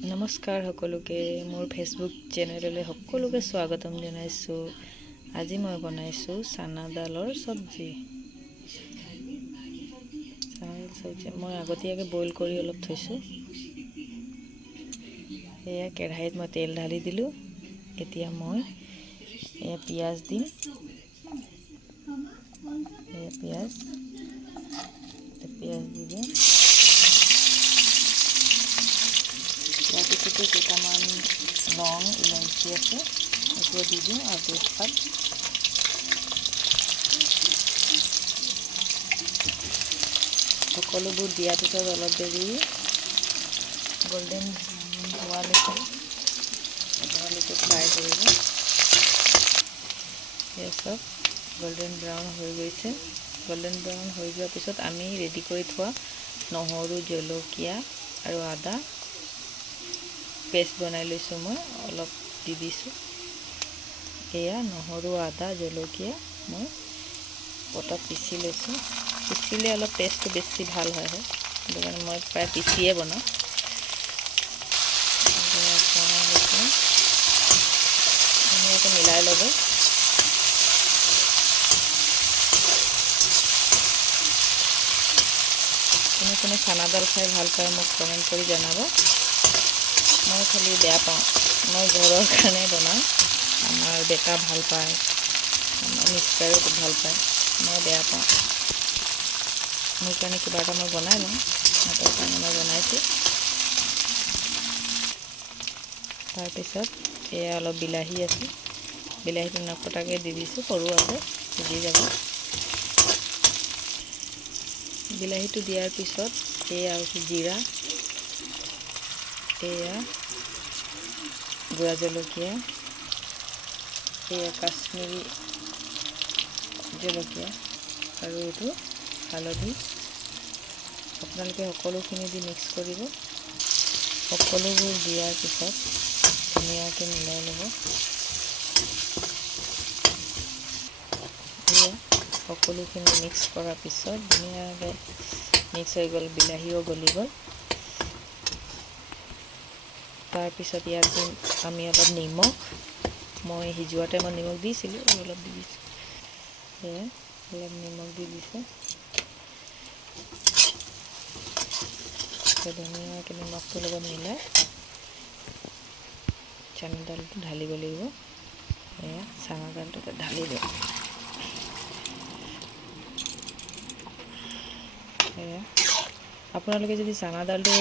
নমস্কাৰ সকলোকে মোৰ ফেচবুক চেনেললৈ সকলোকে স্বাগতম জনাইছোঁ। আজি মই বনাইছোঁ চানা দালৰ চব্জি। মই আগতীয়াকৈ বইল কৰি অলপ থৈছোঁ। এয়া কেৰাহীত মই তেল ঢালি দিলোঁ। এতিয়া মই পিঁয়াজ দিম। পিঁয়াজ দি দিম। ইয়াৰ পিছতে কেইটামান লং ইলাচি আছে, সেইটো দি দিওঁ আৰু তেজপাত। সকলোবোৰ দিয়াৰ পিছত অলপ দেৰি গল্ডেন হোৱালৈকে ফ্ৰাই কৰিব। এই চব গল্ডেন ব্ৰাউন হৈ গৈছে। গল্ডেন ব্ৰাউন হৈ যোৱাৰ পিছত আমি ৰেডি কৰি থোৱা নহৰু, জলকীয়া আৰু আদা পেষ্ট বনাই লৈছোঁ। মই অলপ দি দিছোঁ। এয়া নহৰু, আদা, জলকীয়া মই পটাত পিচি লৈছোঁ। পিচিলে অলপ টেষ্টটো বেছি ভাল হয়, সেইটো কাৰণে মই প্ৰায় পিচিয়ে বনাওঁ। ধুনীয়াকৈ মিলাই ল'ব। কোনে চানা দাল খাই ভাল পায় মোক কমেণ্ট কৰি জনাব। মই খালি বেয়া পাওঁ। মই ঘৰৰ কাৰণে বনাওঁ। আমাৰ বেটা ভাল পায়, আমাৰ মিষ্টাৰেও খুব ভাল পায়। মই বেয়া পাওঁ। মোৰ কাৰণে কিবা এটা মই বনাই লওঁ, সিহঁতৰ কাৰণে মই বনাইছোঁ। তাৰপিছত এয়া অলপ বিলাহী আছে, বিলাহীটো নকটাকৈ দি দিছোঁ, সৰু আছে, সিজি যাব। বিলাহীটো দিয়াৰ পিছত এয়া জিৰা, এয়া গুড়া জলকীয়া, এয়া কাশ্মীৰী জলকীয়া আৰু এইটো হালধি। আপোনালোকে সকলোখিনি দি মিক্স কৰিব। সকলোবোৰ দিয়াৰ পিছত ধুনীয়াকৈ মিলাই ল'ব। সকলোখিনি মিক্স কৰাৰ পিছত ধুনীয়াকৈ মিক্স হৈ গ'ল, বিলাহীও গলি গ'ল। তাৰপিছত ইয়াত দিম আমি অলপ নিমখ। মই সিজোৱা টাইমত নিমখ দিছিলোঁ আৰু অলপ দি দিছোঁ। সেয়া অলপ নিমখ দি দিছোঁ। ধুনীয়াকৈ নিমখটোৰ লগত মিলাই চানা দালটো ঢালিব লাগিব। এয়া চানা দালটো ঢালি দিওঁ। আপোনালোকে যদি চানা দালটো